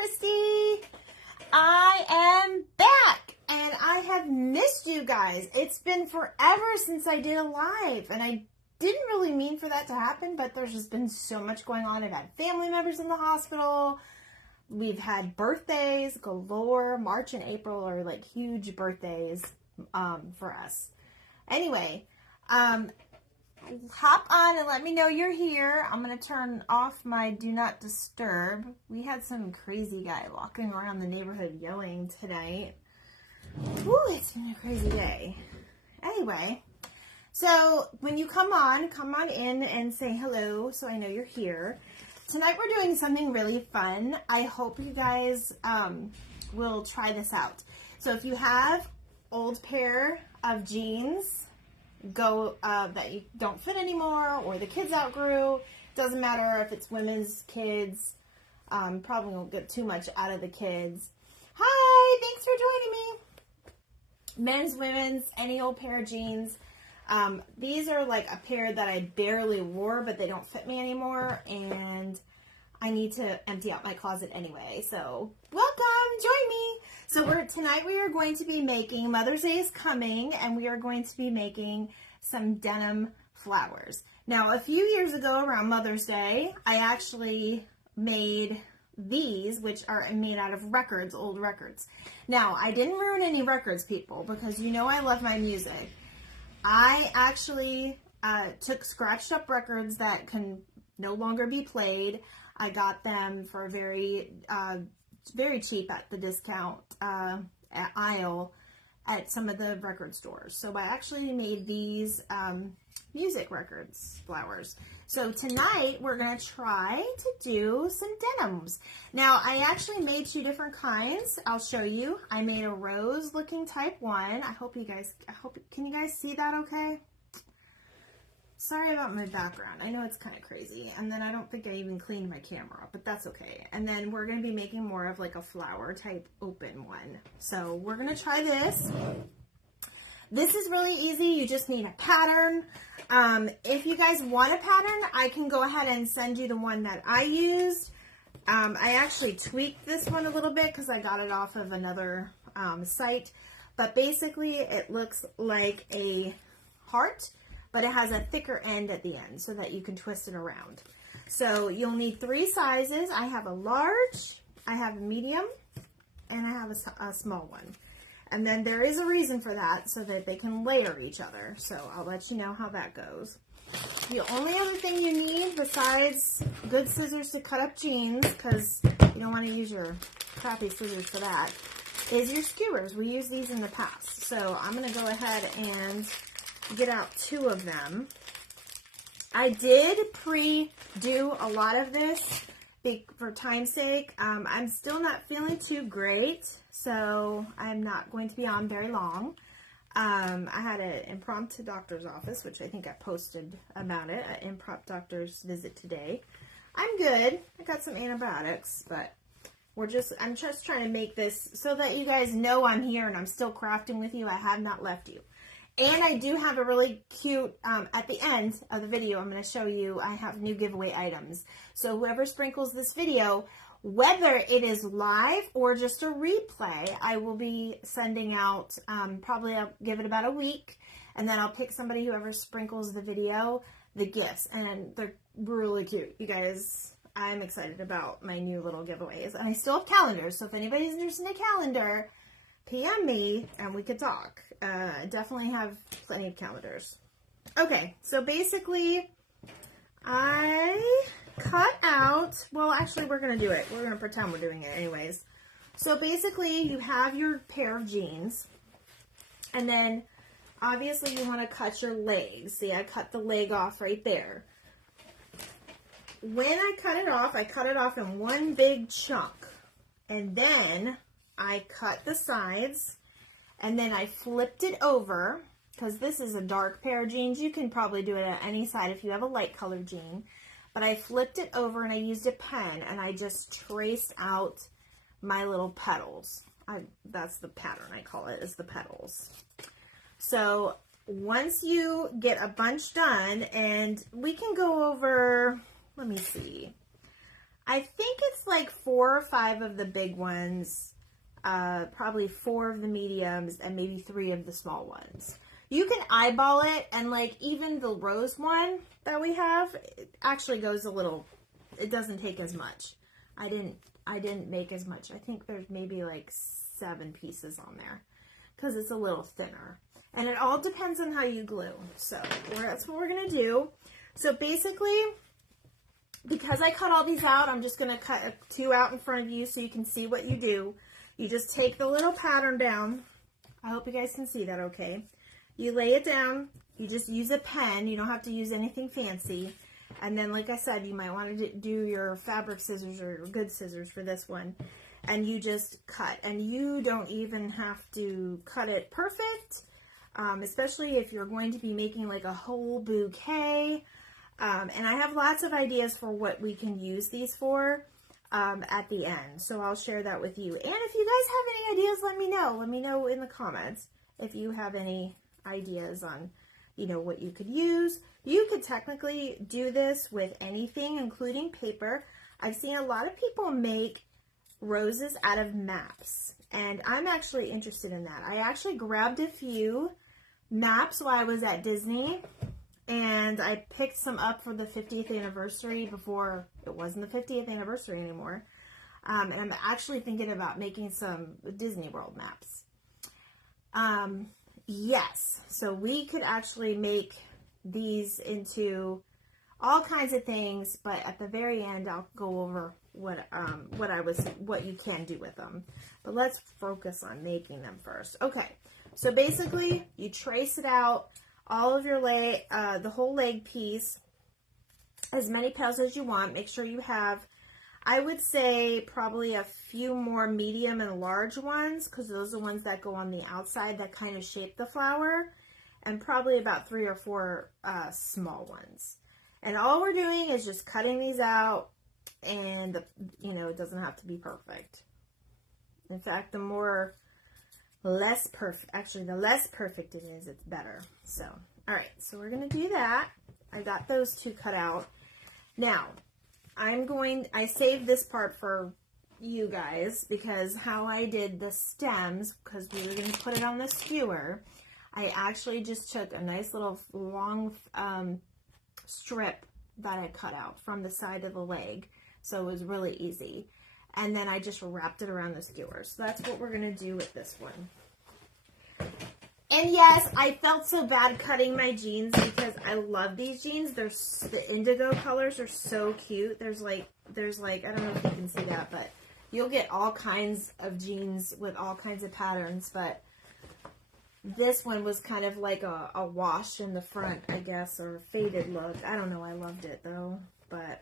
Christy. I am back and I have missed you guys. It's been forever since I did a live and I didn't really mean for that to happen, but there's just been so much going on. I've had family members in the hospital. We've had birthdays galore. March and April are like huge birthdays for us. Anyway, hop on and let me know you're here. I'm going to turn off my do not disturb. We had some crazy guy walking around the neighborhood yelling tonight. Woo, it's been a crazy day. Anyway, so when you come on in and say hello so I know you're here. Tonight we're doing something really fun. I hope you guys will try this out. So if you have old pair of jeans that you don't fit anymore or the kids outgrew, doesn't matter if it's women's, kids, probably won't get too much out of the kids. Hi, thanks for joining me. Men's, women's, any old pair of jeans. These are like a pair that I barely wore, but they don't fit me anymore, and I need to empty out my closet anyway. So welcome, join me. So tonight we are going to be making, Mother's Day is coming, and we are going to be making some denim flowers. Now, a few years ago around Mother's Day, I actually made these, which are made out of records, old records. Now, I didn't ruin any records, people, because you know I love my music. I actually took scratched up records that can no longer be played. I got them for very cheap at the discount aisle at some of the record stores. So I actually made these music records flowers. So tonight we're going to try to do some denims. Now I actually made two different kinds. I'll show you. I made a rose looking type 1. Can you guys see that okay? Sorry about my background. I know it's kind of crazy. And then I don't think I even cleaned my camera, but that's okay. And then we're going to be making more of like a flower type open one. So we're going to try this. This is really easy. You just need a pattern. If you guys want a pattern, I can go ahead and send you the one that I used. I actually tweaked this one a little bit because I got it off of another site. But basically it looks like a heart, but it has a thicker end at the end so that you can twist it around. So you'll need 3 sizes. I have a large, I have a medium, and I have a small one. And then there is a reason for that, so that they can layer each other. So I'll let you know how that goes. The only other thing you need besides good scissors to cut up jeans, because you don't want to use your crappy scissors for that, is your skewers. We used these in the past. So I'm going to go ahead and get out 2 of them. I did pre-do a lot of this for time's sake. I'm still not feeling too great, so I'm not going to be on very long. I had an impromptu doctor's office, which I think I posted about it, an impromptu doctor's visit today. I'm good. I got some antibiotics, but I'm just trying to make this so that you guys know I'm here and I'm still crafting with you. I have not left you. And I do have a really cute, at the end of the video, I'm going to show you, I have new giveaway items. So whoever sprinkles this video, whether it is live or just a replay, I will be sending out, probably I'll give it about a week, and then I'll pick somebody, whoever sprinkles the video, the gifts. And they're really cute. You guys, I'm excited about my new little giveaways. And I still have calendars, so if anybody's interested in a calendar, PM me and we could talk. Definitely have plenty of calendars. Okay, so basically I cut out, well actually we're going to do it. We're going to pretend we're doing it anyways. So basically you have your pair of jeans, and then obviously you want to cut your legs. See, I cut the leg off right there. When I cut it off in one big chunk, and then I cut the sides, and then I flipped it over, because this is a dark pair of jeans. You can probably do it at any side if you have a light colored jean. But I flipped it over and I used a pen and I just traced out my little petals. That's the pattern I call it, is the petals. So once you get a bunch done, and we can go over, let me see. I think it's like 4 or 5 of the big ones, probably 4 of the mediums, and maybe 3 of the small ones. You can eyeball it, and like even the rose one that we have, it actually goes a little, it doesn't take as much. I didn't make as much. I think there's maybe like 7 pieces on there because it's a little thinner. And it all depends on how you glue. So that's what we're going to do. So basically, because I cut all these out, I'm just going to cut 2 out in front of you so you can see what you do. You just take the little pattern down. I hope you guys can see that okay. You lay it down. You just use a pen. You don't have to use anything fancy. And then, like I said, you might want to do your fabric scissors or your good scissors for this one. And you just cut. And you don't even have to cut it perfect, especially if you're going to be making like a whole bouquet. And I have lots of ideas for what we can use these for at the end. So I'll share that with you. And if you guys have any ideas, let me know. Let me know in the comments if you have any ideas on, you know, what you could use. You could technically do this with anything, including paper. I've seen a lot of people make roses out of maps, and I'm actually interested in that. I actually grabbed a few maps while I was at Disney, and I picked some up for the 50th anniversary before it wasn't the 50th anniversary anymore. And I'm actually thinking about making some Disney World maps. Yes, so we could actually make these into all kinds of things, but at the very end I'll go over what you can do with them. But let's focus on making them first. Okay, so basically you trace it out, all of your leg, the whole leg piece, as many petals as you want. Make sure you have, I would say, probably a few more medium and large ones, because those are the ones that go on the outside that kind of shape the flower, and probably about 3 or 4 small ones. And all we're doing is just cutting these out, and you know, it doesn't have to be perfect. In fact, the less perfect it is, it's better. So, all right, so we're going to do that. I got those 2 cut out. Now, I saved this part for you guys, because how I did the stems, because we were going to put it on the skewer, I actually just took a nice little long strip that I cut out from the side of the leg, so it was really easy. And then I just wrapped it around the skewer. So that's what we're going to do with this one. And yes, I felt so bad cutting my jeans because I love these jeans. The indigo colors are so cute. There's like, I don't know if you can see that, but you'll get all kinds of jeans with all kinds of patterns. But this one was kind of like a wash in the front, I guess, or a faded look. I don't know. I loved it though. But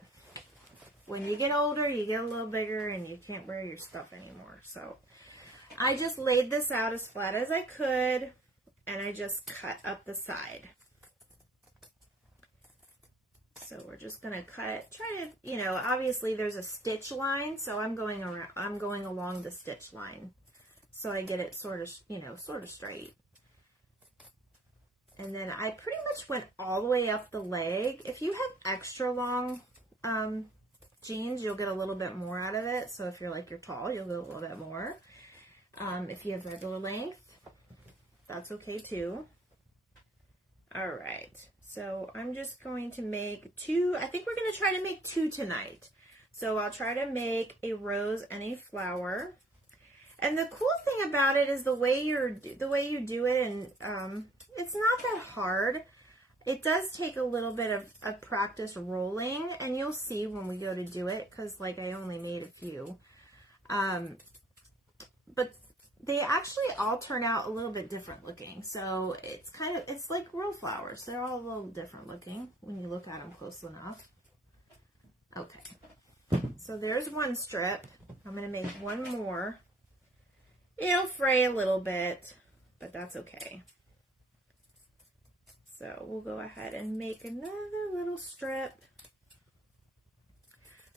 when you get older, you get a little bigger and you can't wear your stuff anymore. So I just laid this out as flat as I could. And I just cut up the side. So we're just going to cut, try to, you know, obviously there's a stitch line, so I'm going along the stitch line. So I get it sort of, you know, sort of straight. And then I pretty much went all the way up the leg. If you have extra long jeans, you'll get a little bit more out of it. So if you're tall, you'll get a little bit more. If you have regular length, that's okay too. All right, so I'm just going to make 2. I think we're going to try to make 2 tonight. So I'll try to make a rose and a flower. And the cool thing about it is the way you do it, and it's not that hard. It does take a little bit of practice rolling, and you'll see when we go to do it, because like I only made a few. But they actually all turn out a little bit different looking. So it's like real flowers. They're all a little different looking when you look at them close enough. Okay, so there's one strip. I'm going to make one more. It'll fray a little bit, but that's okay. So we'll go ahead and make another little strip.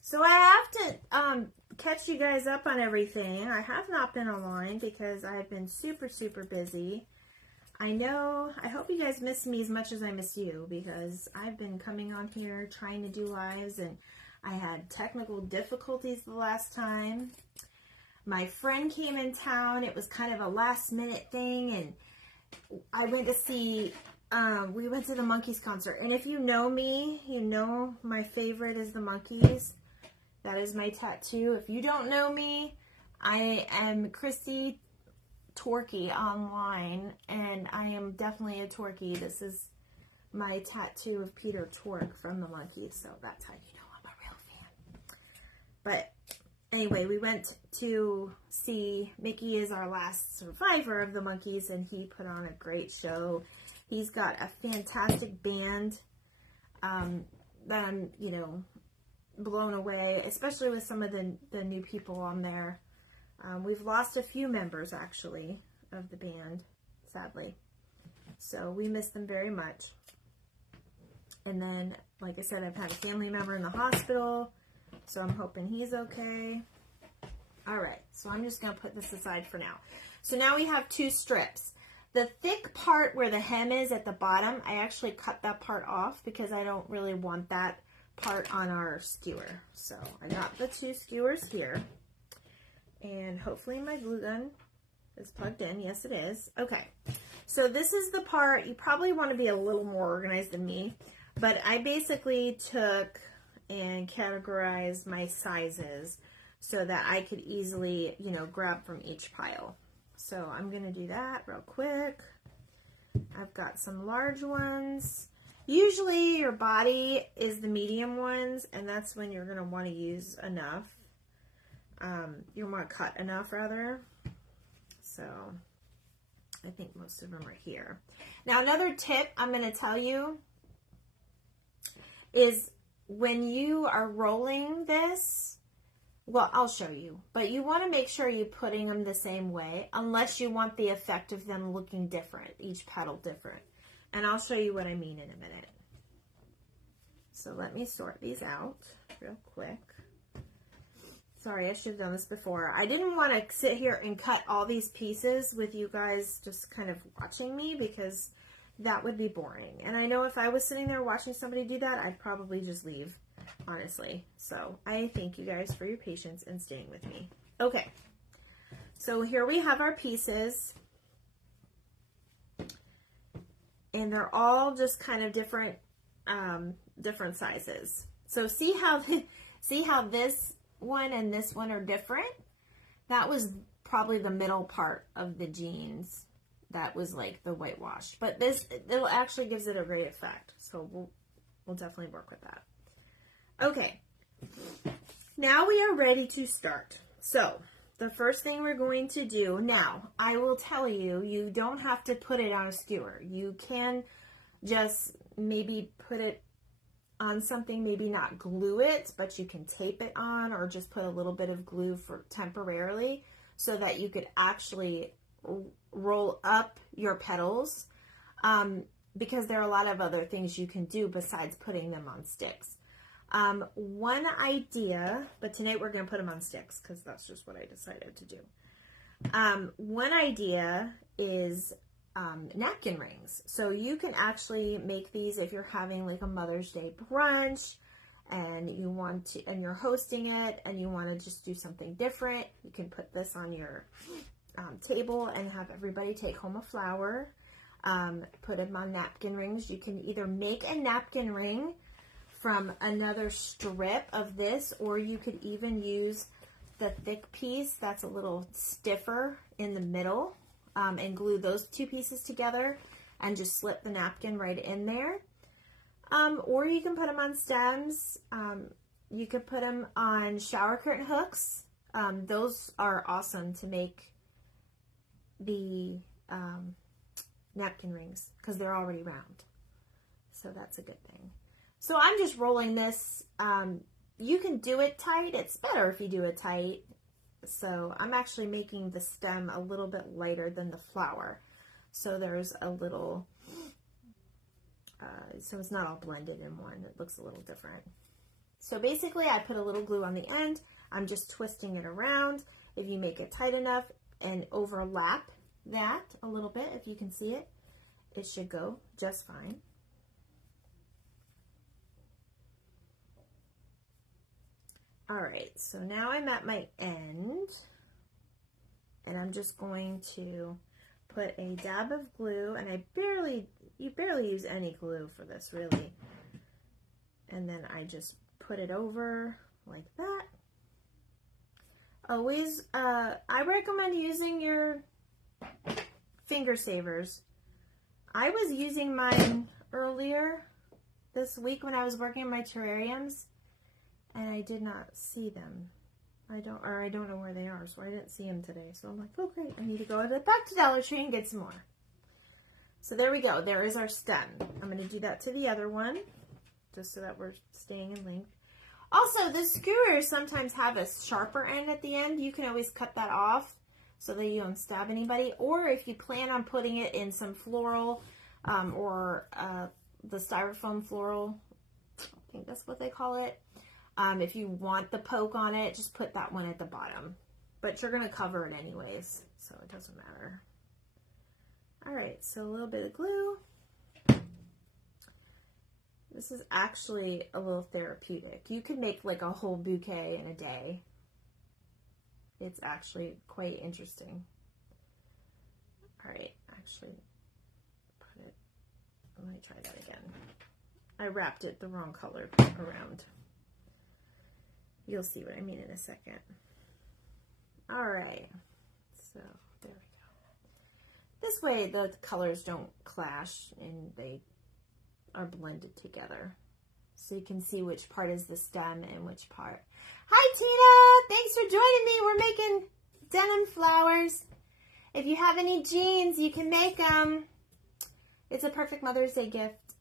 So I have to catch you guys up on everything. I have not been online because I've been super, super busy. I know, I hope you guys miss me as much as I miss you, because I've been coming on here trying to do lives, and I had technical difficulties the last time. My friend came in town. It was kind of a last minute thing, and I went to see, we went to the Monkees concert. And if you know me, you know my favorite is the Monkees. That is my tattoo. If you don't know me, I am Christy Torquey online, and I am definitely a Torquey. This is my tattoo of Peter Tork from the Monkees, so that's how you know I'm a real fan. But anyway, we went to see, Mickey is our last survivor of the Monkees, and he put on a great show. He's got a fantastic band that I'm, you know, blown away, especially with some of the new people on there. We've lost a few members, actually, of the band, sadly. So we miss them very much. And then, like I said, I've had a family member in the hospital, so I'm hoping he's okay. All right, so I'm just going to put this aside for now. So now we have 2 strips. The thick part where the hem is at the bottom, I actually cut that part off because I don't really want that part on our skewer. So I got the 2 skewers here. And hopefully my glue gun is plugged in. Yes, it is. Okay, so this is the part, you probably want to be a little more organized than me, but I basically took and categorized my sizes so that I could easily, you know, grab from each pile. So I'm going to do that real quick. I've got some large ones. Usually your body is the medium ones, and that's when you're going to want to use enough. You want to cut enough, rather. So I think most of them are here. Now, another tip I'm going to tell you is when you are rolling this, well, I'll show you, but you want to make sure you're putting them the same way, unless you want the effect of them looking different, each petal different. And I'll show you what I mean in a minute. So let me sort these out real quick. Sorry, I should have done this before. I didn't want to sit here and cut all these pieces with you guys just kind of watching me, because that would be boring. And I know if I was sitting there watching somebody do that, I'd probably just leave, honestly. So I thank you guys for your patience and staying with me. Okay, so here we have our pieces. And they're all just kind of different different sizes. So see how this one and this one are different? That was probably the middle part of the jeans that was like the whitewash, but this, it actually gives it a great effect. So we'll definitely work with that. Okay, now we are ready to start. So the first thing we're going to do now, I will tell you, you don't have to put it on a skewer. You can just maybe put it on something, maybe not glue it, but you can tape it on, or just put a little bit of glue for temporarily so that you could actually roll up your petals, because there are a lot of other things you can do besides putting them on sticks. One idea, but tonight we're going to put them on sticks because that's just what I decided to do. One idea is napkin rings. So you can actually make these if you're having like a Mother's Day brunch and you want to, and you're hosting it and you want to just do something different. You can put this on your table and have everybody take home a flower. Put them on napkin rings. You can either make a napkin ring from another strip of this, or you could even use the thick piece that's a little stiffer in the middle, and glue those 2 pieces together and just slip the napkin right in there. Or you can put them on stems. You could put them on shower curtain hooks. Those are awesome to make the napkin rings because they're already round. So that's a good thing. So I'm just rolling this. You can do it tight. It's better if you do it tight. So I'm actually making the stem a little bit lighter than the flower. So there's a little, so it's not all blended in one. It looks a little different. So basically I put a little glue on the end. I'm just twisting it around. If you make it tight enough and overlap that a little bit, if you can see it, it should go just fine. All right, so now I'm at my end, and I'm just going to put a dab of glue, and you barely use any glue for this, really. And then I just put it over like that. Always, I recommend using your finger savers. I was using mine earlier this week when I was working on my terrariums, and I did not see them. I don't know where they are, so I didn't see them today. So I'm like, oh great, I need to go back to Dollar Tree and get some more. So there we go. There is our stem. I'm going to do that to the other one, just so that we're staying in length. Also, the skewers sometimes have a sharper end at the end. You can always cut that off so that you don't stab anybody. Or if you plan on putting it in some floral or the styrofoam floral, I think that's what they call it. If you want the poke on it, just put that one at the bottom. But you're going to cover it anyways, so it doesn't matter. All right, so a little bit of glue. This is actually a little therapeutic. You could make like a whole bouquet in a day. It's actually quite interesting. All right, actually, let me try that again. I wrapped it the wrong color around. You'll see what I mean in a second. All right, so there we go. This way the colors don't clash and they are blended together. So you can see which part is the stem and which part. Hi Tina, thanks for joining me. We're making denim flowers. If you have any jeans, you can make them. It's a perfect Mother's Day gift.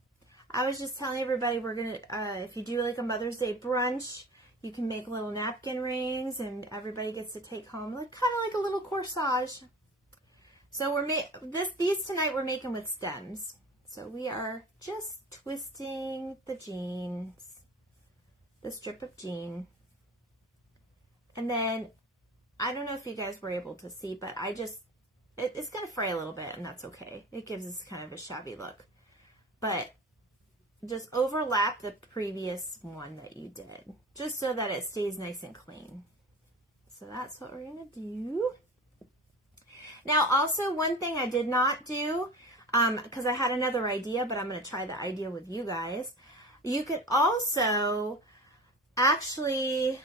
I was just telling everybody we're gonna, if you do like a Mother's Day brunch, you can make little napkin rings and everybody gets to take home, like kind of like a little corsage. So these tonight we're making with stems. So we are just twisting the jeans, the strip of jean. And then, I don't know if you guys were able to see, but it's going to fray a little bit, and that's okay. It gives us kind of a shabby look. But just overlap the previous one that you did, just so that it stays nice and clean. So that's what we're going to do. Now, also, one thing I did not do, because I had another idea, but I'm going to try the idea with you guys. You could also actually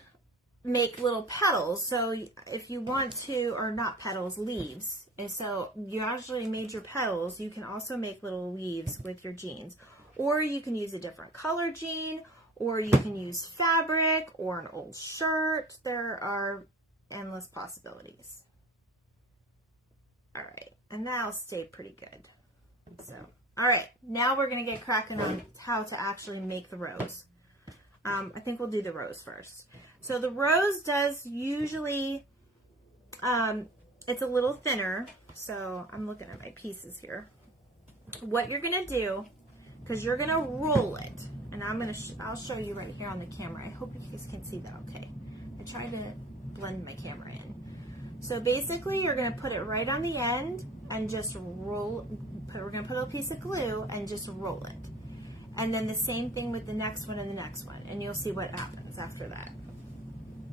make little petals. So if you want to, or not petals, leaves. And so you actually made your petals. You can also make little leaves with your jeans. Or you can use a different color jean, or you can use fabric or an old shirt. There are endless possibilities. All right, and that'll stay pretty good. So, all right, now we're gonna get cracking on how to actually make the rose. I think we'll do the rose first. So the rose does usually, it's a little thinner. So I'm looking at my pieces here. What you're gonna do, because you're gonna roll it, and I'll show you right here on the camera. I hope you guys can see that okay. I tried to blend my camera in. So basically you're gonna put it right on the end and just roll, we're gonna put a piece of glue and just roll it. And then the same thing with the next one and the next one, and you'll see what happens after that.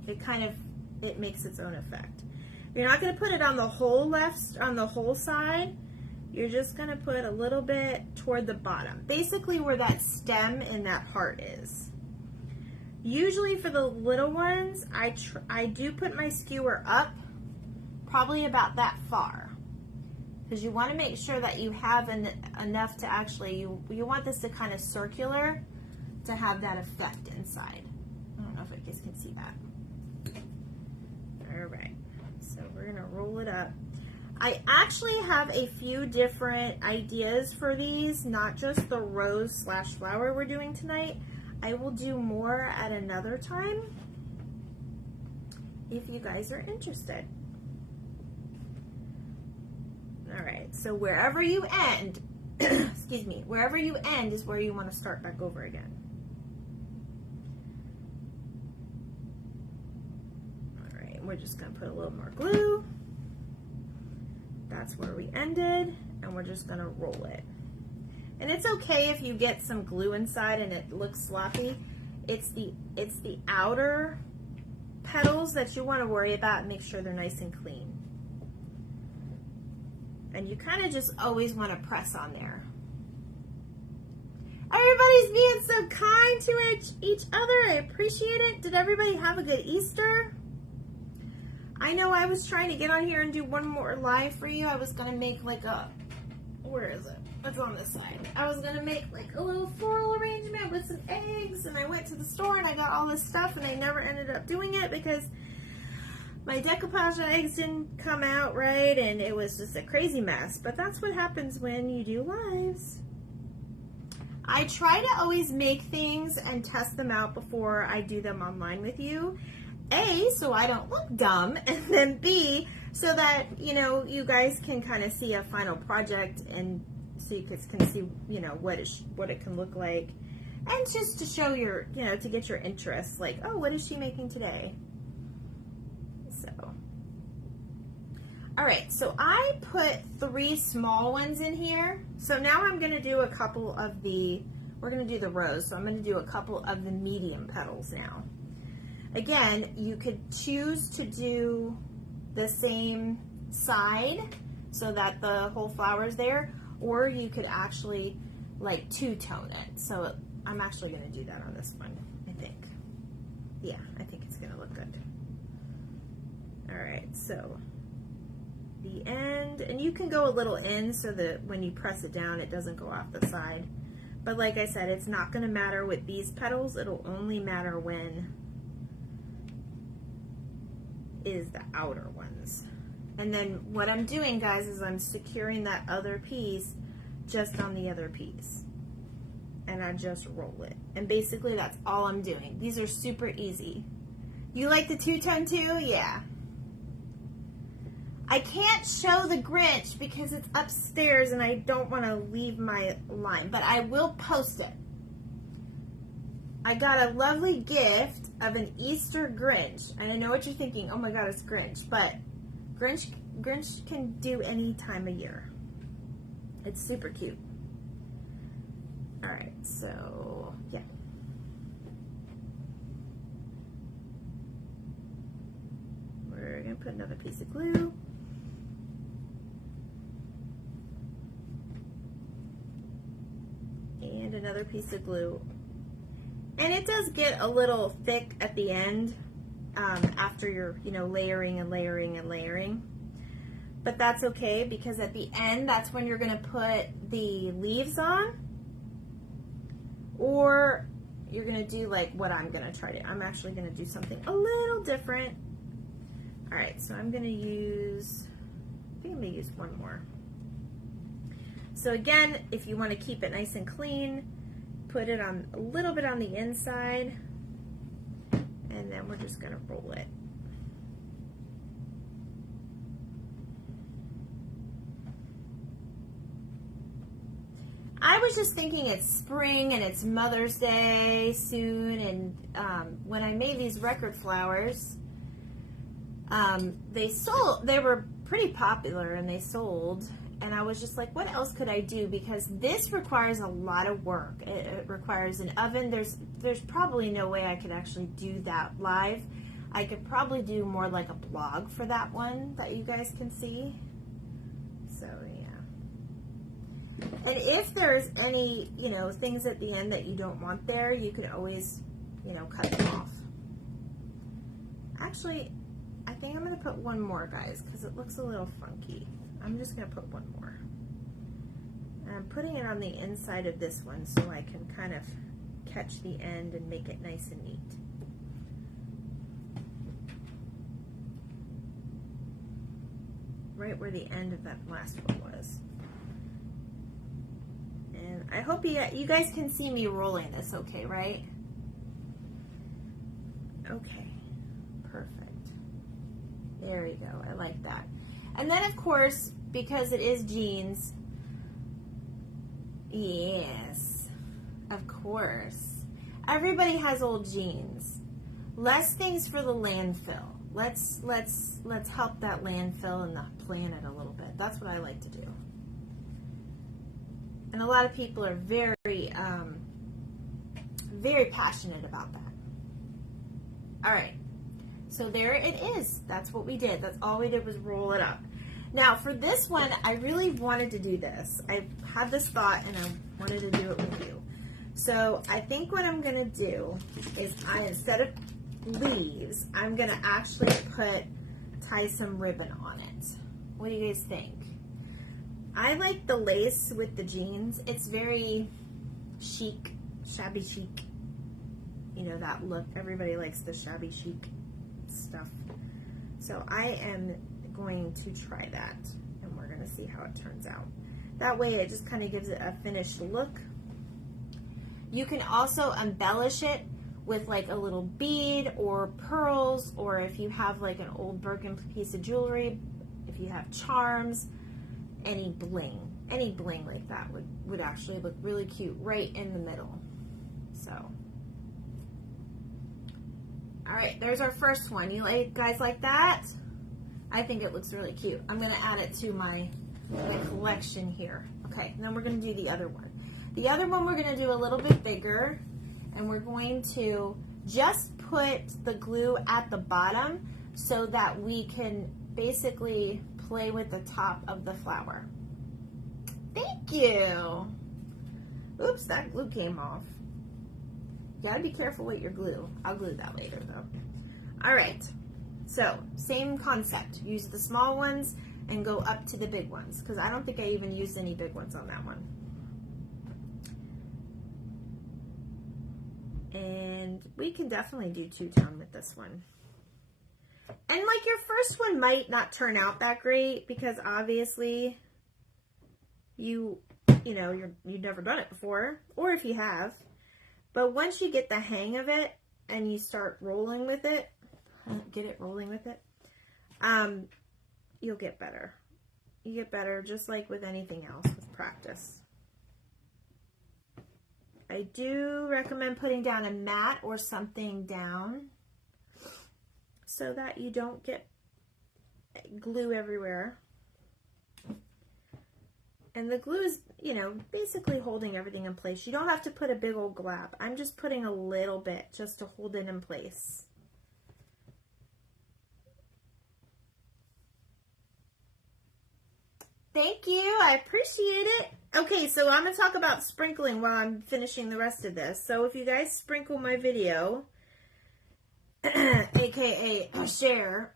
It makes its own effect. You're not gonna put it on the whole side. You're just gonna put a little bit toward the bottom, basically where that stem and that heart is. Usually for the little ones, I do put my skewer up, probably about that far, because you want to make sure that you have enough to actually, you want this to kind of circular to have that effect inside. I don't know if you guys can see that. All right, so we're gonna roll it up. I actually have a few different ideas for these, not just the rose / flower we're doing tonight. I will do more at another time if you guys are interested. All right, so wherever you end, excuse me, wherever you end is where you want to start back over again. All right, we're just gonna put a little more glue. That's where we ended, and we're just gonna roll it. And it's okay if you get some glue inside and it looks sloppy. It's the outer petals that you want to worry about and make sure they're nice and clean. And you kind of just always want to press on there. Everybody's being so kind to each other. I appreciate it. Did everybody have a good Easter? I know I was trying to get on here and do one more live for you. I was going to make like a, where is it? It's on this side. I was going to make like a little floral arrangement with some eggs, and I went to the store and I got all this stuff, and I never ended up doing it because my decoupage eggs didn't come out right, and it was just a crazy mess. But that's what happens when you do lives. I try to always make things and test them out before I do them online with you. A, so I don't look dumb, and then B, so that, you know, you guys can kind of see a final project, and so you can see, you know, what it can look like, and just to show your, you know, to get your interest, like, oh, what is she making today? So, all right, so I put 3 small ones in here. So now I'm going to do a couple of we're going to do the rose, so I'm going to do a couple of the medium petals now. Again, you could choose to do the same side so that the whole flower is there, or you could actually like two-tone it. So I'm actually going to do that on this one, I think. Yeah, I think it's going to look good. All right, so the end, and you can go a little in so that when you press it down, it doesn't go off the side. But like I said, it's not going to matter with these petals. It'll only matter when is the outer ones. And then what I'm doing, guys, is I'm securing that other piece just on the other piece, and I just roll it, and basically that's all I'm doing. These are super easy. You like the two-tone too? Yeah. I can't show the Grinch because it's upstairs and I don't want to leave my line, but I will post it. I got a lovely gift of an Easter Grinch, and I know what you're thinking, oh my god, it's Grinch, but Grinch can do any time of year. It's super cute. All right, so yeah. We're gonna put another piece of glue. And another piece of glue. And it does get a little thick at the end after you're, you know, layering and layering and layering. But that's okay, because at the end, that's when you're going to put the leaves on. Or you're going to do like what I'm going to try to. I'm actually going to do something a little different. All right, so I'm going to use, I think I'm going to use one more. So again, if you want to keep it nice and clean, put it on a little bit on the inside, and then we're just going to roll it. I was just thinking it's spring and it's Mother's Day soon, and when I made these record flowers, they were pretty popular and they sold, and I was just like, what else could I do? Because this requires a lot of work. It requires an oven. There's probably no way I could actually do that live. I could probably do more like a blog for that one that you guys can see. So yeah. And if there's any, you know, things at the end that you don't want there, you could always, you know, cut them off. Actually, I think I'm going to put one more, guys, because it looks a little funky. I'm just going to put one more. And I'm putting it on the inside of this one so I can kind of catch the end and make it nice and neat. Right where the end of that last one was. And I hope you guys can see me rolling this okay, right? Okay, perfect. There we go, I like that. And then of course, because it is jeans, yes, of course. Everybody has old jeans. Less things for the landfill. Let's help that landfill and the planet a little bit. That's what I like to do. And a lot of people are very, very passionate about that. All right. So there it is. That's what we did. That's all we did was roll it up. Now for this one, I really wanted to do this. I had this thought and I wanted to do it with you. So I think what I'm going to do is instead of leaves, I'm going to actually tie some ribbon on it. What do you guys think? I like the lace with the jeans. It's very chic, shabby chic. You know that look. Everybody likes the shabby chic stuff. So I am going to try that and we're going to see how it turns out. That way it just kind of gives it a finished look. You can also embellish it with like a little bead or pearls, or if you have like an old broken piece of jewelry, if you have charms, any bling like that would actually look really cute right in the middle. So all right, there's our first one. You guys like that? I think it looks really cute. I'm going to add it to my collection here. Okay, and then we're going to do the other one. The other one we're going to do a little bit bigger, and we're going to just put the glue at the bottom so that we can basically play with the top of the flower. Thank you. Oops, that glue came off. You gotta be careful with your glue. I'll glue that later though. All right, so same concept. Use the small ones and go up to the big ones, because I don't think I even used any big ones on that one. And we can definitely do two-tone with this one. And like your first one might not turn out that great because obviously you've never done it before, or if you have. But once you get the hang of it and you start rolling with it, you'll get better. You get better just like with anything else with practice. I do recommend putting down a mat or something down so that you don't get glue everywhere. And the glue is, basically holding everything in place. You don't have to put a big old glob. I'm just putting a little bit just to hold it in place. Thank you. I appreciate it. Okay, so I'm going to talk about sprinkling while I'm finishing the rest of this. So if you guys sprinkle my video, aka share,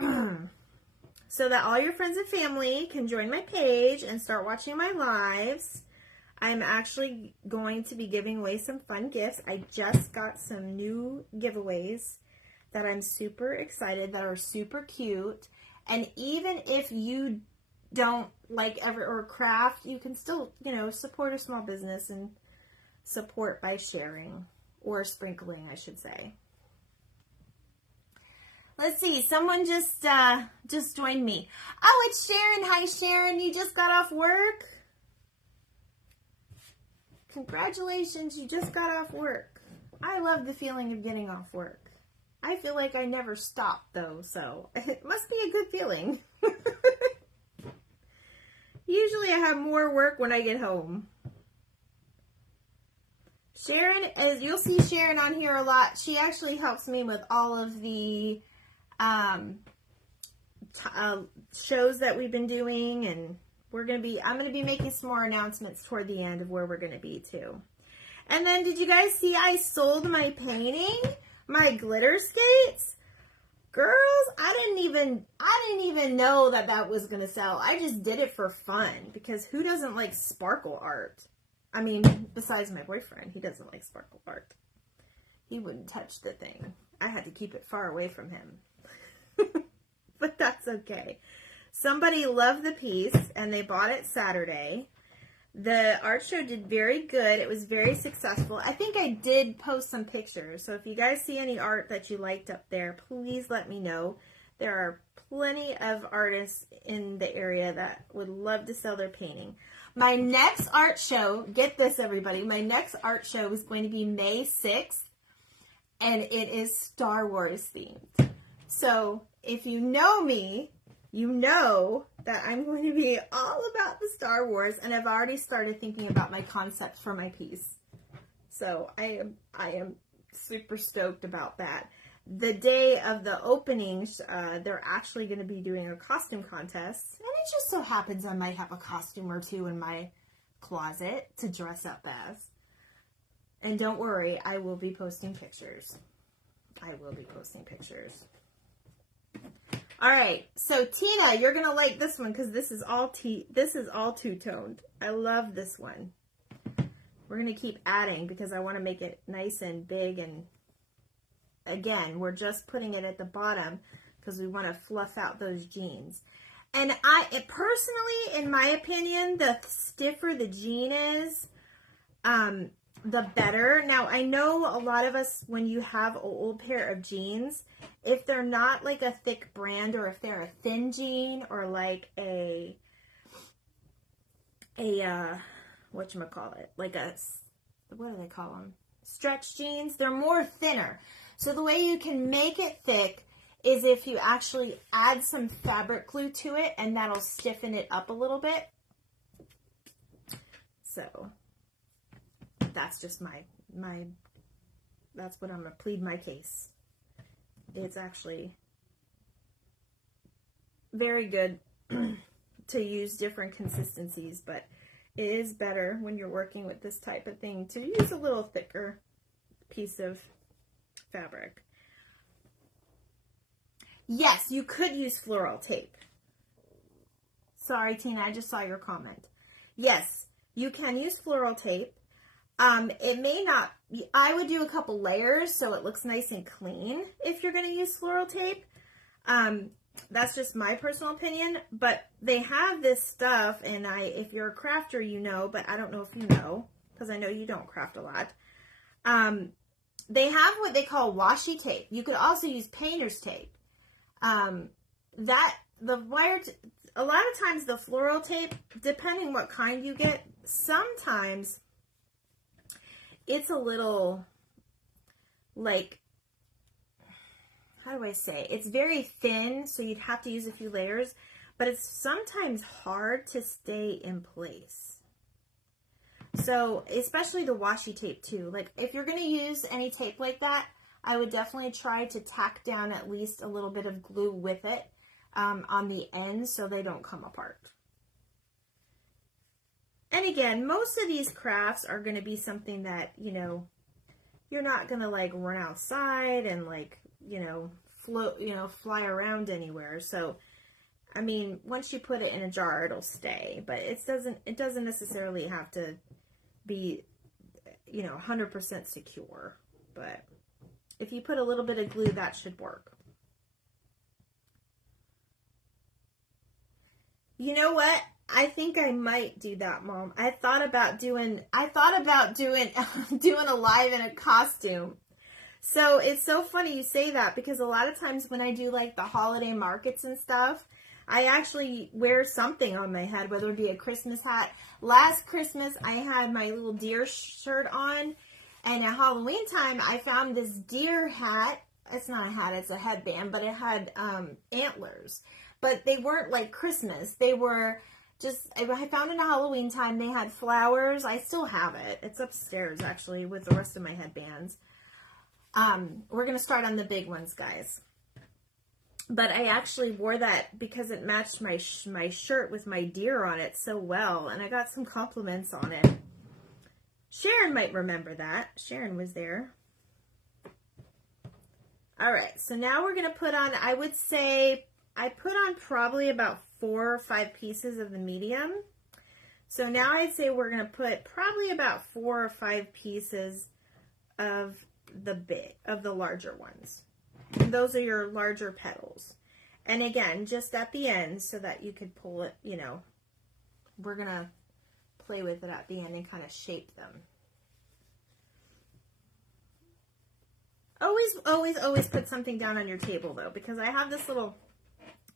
so that all your friends and family can join my page and start watching my lives, I'm actually going to be giving away some fun gifts. I just got some new giveaways that I'm super excited, that are super cute. And even if you don't like or craft, you can still, support a small business and support by sharing, or sprinkling, I should say. Let's see, someone just joined me. Oh, it's Sharon. Hi, Sharon. You just got off work? Congratulations, you just got off work. I love the feeling of getting off work. I feel like I never stop, though, so it must be a good feeling. Usually I have more work when I get home. Sharon, as you'll see Sharon on here a lot, she actually helps me with all of the shows that we've been doing, and I'm going to be making some more announcements toward the end of where we're going to be too. And then did you guys see I sold my painting, my glitter skates? Girls, I didn't even know that was going to sell. I just did it for fun, because who doesn't like sparkle art? I mean, besides my boyfriend, he doesn't like sparkle art. He wouldn't touch the thing. I had to keep it far away from him. But that's okay. Somebody loved the piece and they bought it Saturday. The art show did very good. It was very successful. I think I did post some pictures. So if you guys see any art that you liked up there, please let me know. There are plenty of artists in the area that would love to sell their painting. My next art show, get this everybody, my next art show is going to be May 6th, and it is Star Wars themed. So if you know me, you know that I'm going to be all about the Star Wars, and I've already started thinking about my concept for my piece. So I am super stoked about that. the day of the openings, they're actually going to be doing a costume contest. And it just so happens I might have a costume or two in my closet to dress up as. And don't worry, I will be posting pictures. I will be posting pictures. All right, so Tina, you're gonna like this one because this is all two-toned. I love this one. We're gonna keep adding because I want to make it nice and big. And again, we're just putting it at the bottom because we want to fluff out those jeans. And personally, in my opinion, the stiffer the jean is, the better. Now, I know a lot of us, when you have an old pair of jeans, if they're not like a thick brand, or if they're a thin jean, or like a whatchamacallit, like what do they call them? Stretch jeans. They're more thinner. So the way you can make it thick is if you actually add some fabric glue to it, and that'll stiffen it up a little bit. So that's just that's what I'm going to plead my case. It's actually very good to use different consistencies, but it is better when you're working with this type of thing to use a little thicker piece of fabric. Yes, you could use floral tape. Sorry, Tina, I just saw your comment. Yes, you can use floral tape. It may not, I would do a couple layers so it looks nice and clean if you're going to use floral tape. That's just my personal opinion, but they have this stuff, and if you're a crafter, you know, but I don't know if you know, because I know you don't craft a lot. They have what they call washi tape. You could also use painter's tape. A lot of times the floral tape, depending what kind you get, sometimes it's a little, like, how do I say? It's very thin, so you'd have to use a few layers, but it's sometimes hard to stay in place. So, especially the washi tape too. Like, if you're going to use any tape like that, I would definitely try to tack down at least a little bit of glue with it on the ends so they don't come apart. And again, most of these crafts are going to be something that, you know, you're not going to like run outside and like, you know, float, you know, fly around anywhere. So, I mean, once you put it in a jar, it'll stay, but it doesn't necessarily have to be, you know, 100% secure. But if you put a little bit of glue, that should work. You know what? I think I might do that, Mom. I thought about doing doing a live in a costume. So it's so funny you say that, because a lot of times when I do like the holiday markets and stuff, I actually wear something on my head, whether it be a Christmas hat. Last Christmas, I had my little deer shirt on, and at Halloween time, I found this deer hat. It's not a hat, it's a headband, but it had antlers. But they weren't like Christmas. They were just, I found it at Halloween time. They had flowers. I still have it. It's upstairs, actually, with the rest of my headbands. We're going to start on the big ones, guys. But I actually wore that because it matched my shirt with my deer on it so well. And I got some compliments on it. Sharon might remember that. Sharon was there. All right. So now we're going to put on, I would say, I put on probably about 4 or 5 pieces of the medium. So now I'd say we're going to put probably about 4 or 5 pieces of the larger ones. And those are your larger petals. And again, just at the end so that you could pull it, you know, we're going to play with it at the end and kind of shape them. Always put something down on your table though, because I have this little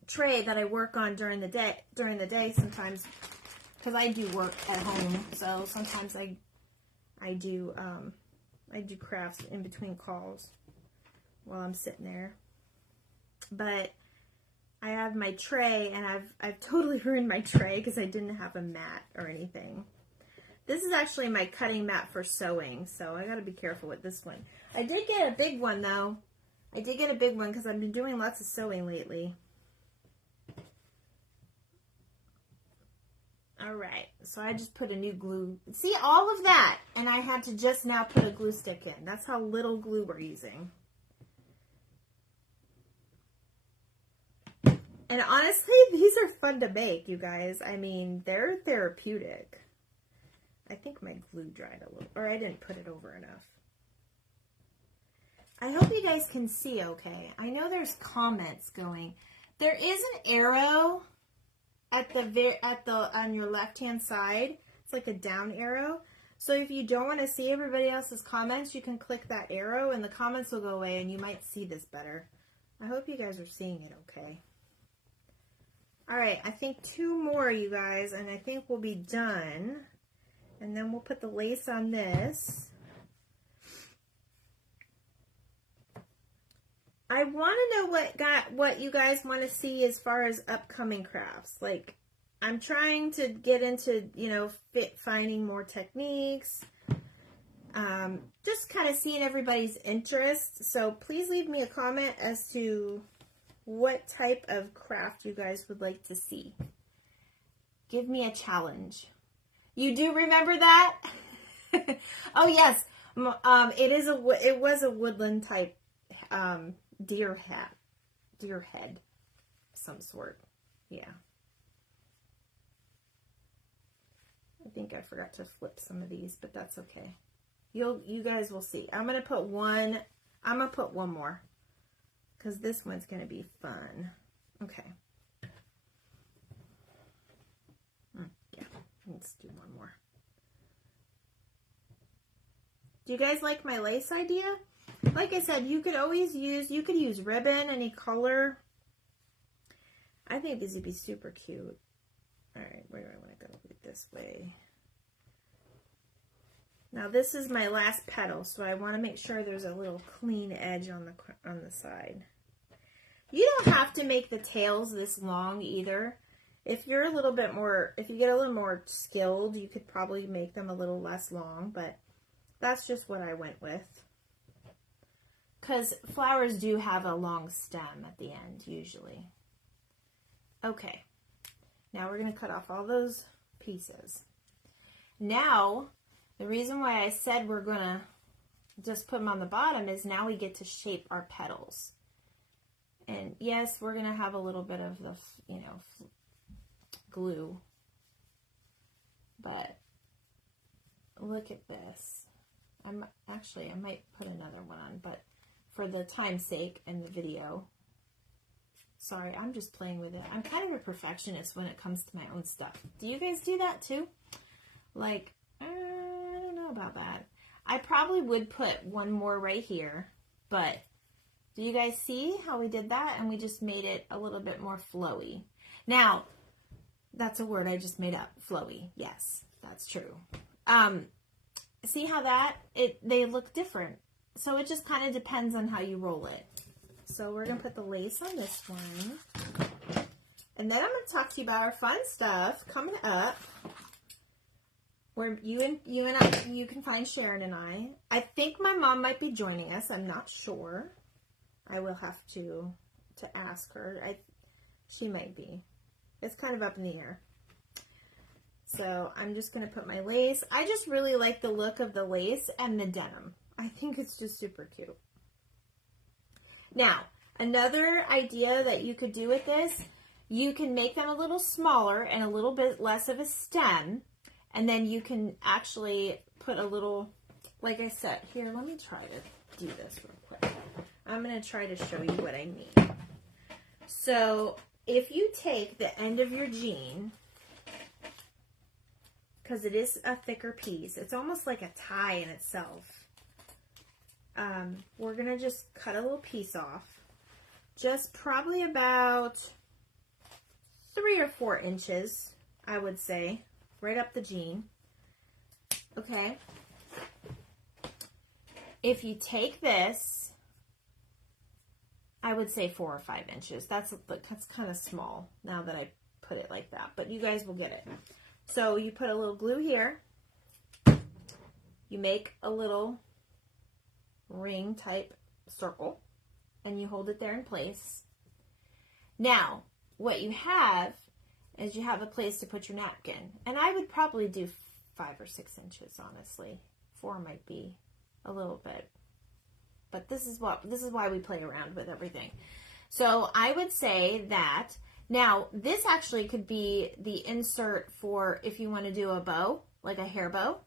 tray that I work on during the day sometimes, because I do work at home, so sometimes I do crafts in between calls while I'm sitting there. But I have my tray, and I've totally ruined my tray because I didn't have a mat or anything. This is actually my cutting mat for sewing, so I got to be careful with this one. I did get a big one though. I did get a big one because I've been doing lots of sewing lately. All right, so I just put a new glue. See, all of that, and I had to just now put a glue stick in. That's how little glue we're using. And honestly, these are fun to make, you guys. I mean, they're therapeutic. I think my glue dried a little, or I didn't put it over enough. I hope you guys can see okay. I know there's comments going. There is an arrow on your left-hand side. It's like a down arrow. So if you don't want to see everybody else's comments, you can click that arrow and the comments will go away and you might see this better. I hope you guys are seeing it okay. All right, I think 2 more, you guys, and I think we'll be done. And then we'll put the lace on this. I want to know what you guys want to see as far as upcoming crafts. Like, I'm trying to get into, you know, finding more techniques. Just kind of seeing everybody's interest. So please leave me a comment as to what type of craft you guys would like to see. Give me a challenge. You do remember that? Oh yes, it was a woodland type deer head, some sort. Yeah. I think I forgot to flip some of these, but that's okay. You guys will see. I'm gonna put one more because this one's gonna be fun. Okay. Yeah, let's do one more. Do you guys like my lace idea? Like I said, you could use ribbon, any color. I think these would be super cute. All right, where do I want to go? This way. Now this is my last petal, so I want to make sure there's a little clean edge on the side. You don't have to make the tails this long either. If you're a little bit more, if you get a little more skilled, you could probably make them a little less long, but that's just what I went with. Because flowers do have a long stem at the end, usually. Okay. Now we're going to cut off all those pieces. Now, the reason why I said we're going to just put them on the bottom is now we get to shape our petals. And yes, we're going to have a little bit of the, you know, glue. But look at this. I might put another one on, but for the time's sake and the video, sorry, I'm just playing with it. I'm kind of a perfectionist when it comes to my own stuff. Do you guys do that too? Like, I don't know about that. I probably would put one more right here, but do you guys see how we did that? And we just made it a little bit more flowy. Now, that's a word I just made up. Flowy. Yes, that's true. See how they look different. So it just kind of depends on how you roll it. So we're going to put the lace on this one. And then I'm going to talk to you about our fun stuff coming up. Where you can find Sharon and I. I think my mom might be joining us. I'm not sure. I will have to ask her. She might be. It's kind of up in the air. So I'm just going to put my lace. I just really like the look of the lace and the denim. I think it's just super cute. Now, another idea that you could do with this, you can make them a little smaller and a little bit less of a stem. And then you can actually put a little, like I said, here, let me try to do this real quick. I'm going to try to show you what I mean. So if you take the end of your jean, because it is a thicker piece, it's almost like a tie in itself. We're going to just cut a little piece off, just probably about 3 or 4 inches, I would say, right up the jean. Okay. If you take this, I would say 4 or 5 inches. That's kind of small now that I put it like that, but you guys will get it. So you put a little glue here. You make a little ring type circle, and you hold it there in place. Now, what you have is you have a place to put your napkin. And I would probably do 5 or 6 inches, honestly. 4 might be a little bit. But this is why we play around with everything. So I would say that, now this actually could be the insert for if you want to do a bow, like a hair bow.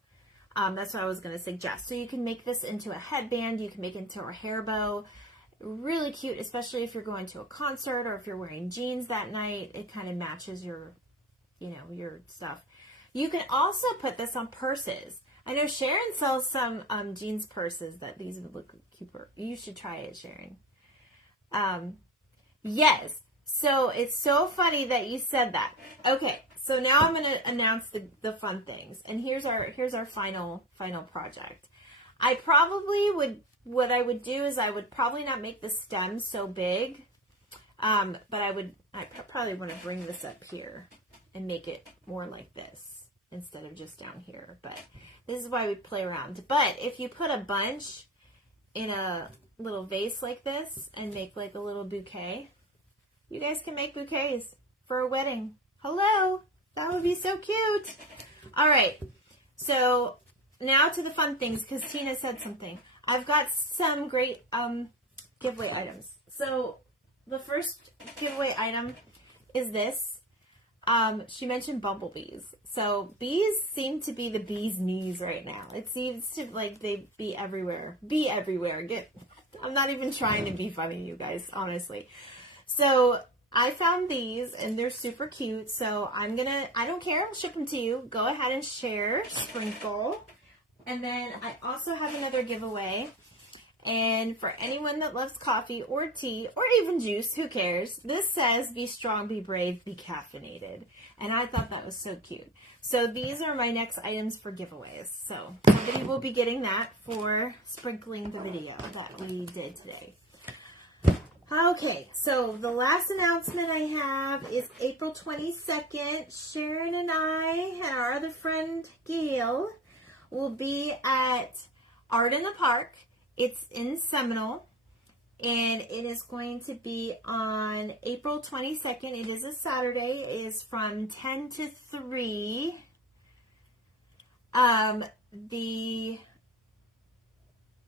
That's what I was going to suggest. So you can make this into a headband, you can make it into a hair bow. Really cute, especially if you're going to a concert or if you're wearing jeans that night. It kind of matches your, your stuff. You can also put this on purses. I know Sharon sells some jeans purses that these would look cuter. You should try it, Sharon. Yes. So it's so funny that you said that. Okay. So now I'm going to announce the fun things. And here's our final project. What I would do is I would probably not make the stem so big, but I probably want to bring this up here and make it more like this instead of just down here. But this is why we play around. But if you put a bunch in a little vase like this and make like a little bouquet, you guys can make bouquets for a wedding. Hello, that would be so cute. All right, so now to the fun things, because Tina said something. I've got some great giveaway items. So the first giveaway item is this. She mentioned bumblebees. So bees seem to be the bee's knees right now. It seems to like they be everywhere. Be everywhere. I'm not even trying to be funny, you guys, honestly. So I found these and they're super cute. So I don't care. I'll ship them to you. Go ahead and share, sprinkle. And then I also have another giveaway. And for anyone that loves coffee or tea or even juice, who cares? This says, be strong, be brave, be caffeinated. And I thought that was so cute. So these are my next items for giveaways. So somebody will be getting that for sprinkling the video that we did today. Okay, so the last announcement I have is April 22nd. Sharon and I and our other friend, Gail, will be at Art in the Park. It's in Seminole, and it is going to be on April 22nd. It is a Saturday. It is from 10 to 3. The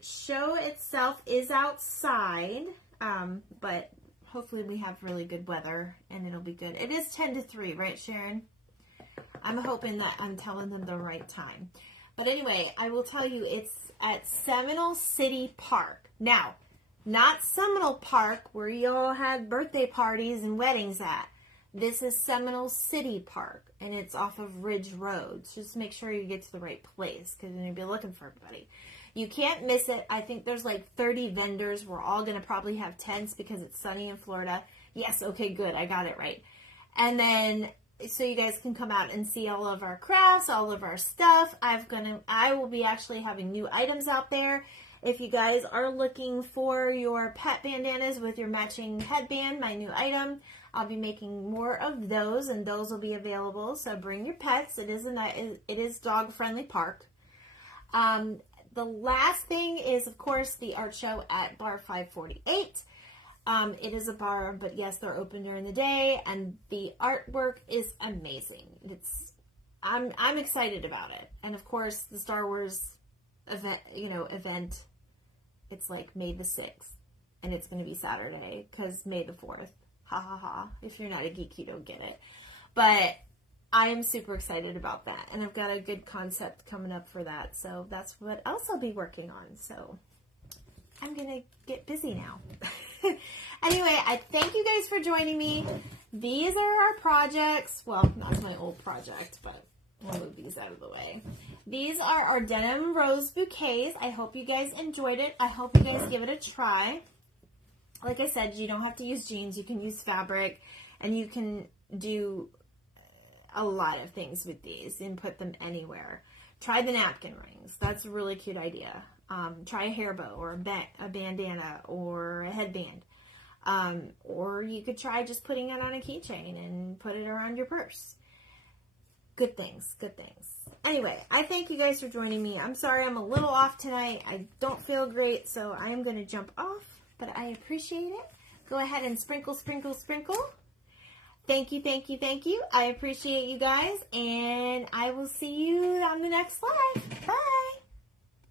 show itself is outside, but hopefully we have really good weather, and it'll be good. It is 10 to 3, right, Sharon? I'm hoping that I'm telling them the right time. But anyway, I will tell you, it's at Seminole City Park. Now, not Seminole Park where you all had birthday parties and weddings at. This is Seminole City Park, and it's off of Ridge Road. So just make sure you get to the right place, because you're going to be looking for everybody. You can't miss it. I think there's like 30 vendors. We're all going to probably have tents because it's sunny in Florida. Yes, okay, good. I got it right. And then so you guys can come out and see all of our crafts, all of our stuff. I will be actually having new items out there. If you guys are looking for your pet bandanas with your matching headband, my new item, I'll be making more of those, and those will be available. So bring your pets. It is dog-friendly park. The last thing is, of course, the art show at Bar 548. It is a bar, but yes, they're open during the day, and the artwork is amazing. I'm excited about it. And of course, the Star Wars event, it's like May the 6th, and it's going to be Saturday, because May the 4th. Ha ha ha. If you're not a geek, you don't get it. But I am super excited about that, and I've got a good concept coming up for that. So that's what else I'll be working on. So I'm going to get busy now. Anyway, I thank you guys for joining me. These are our projects. Well, that's my old project, but we'll move these out of the way. These are our denim rose bouquets. I hope you guys enjoyed it. I hope you guys give it a try. Like I said, you don't have to use jeans. You can use fabric, and you can do a lot of things with these and put them anywhere. Try the napkin rings. That's a really cute idea. Try a hair bow or a bandana or a headband. Or you could try just putting it on a keychain and put it around your purse. Good things, good things. Anyway, I thank you guys for joining me. I'm sorry I'm a little off tonight. I don't feel great, so I am going to jump off but I appreciate it. Go ahead and sprinkle, sprinkle, sprinkle. Thank you, thank you, thank you. I appreciate you guys, and I will see you on the next slide. Bye.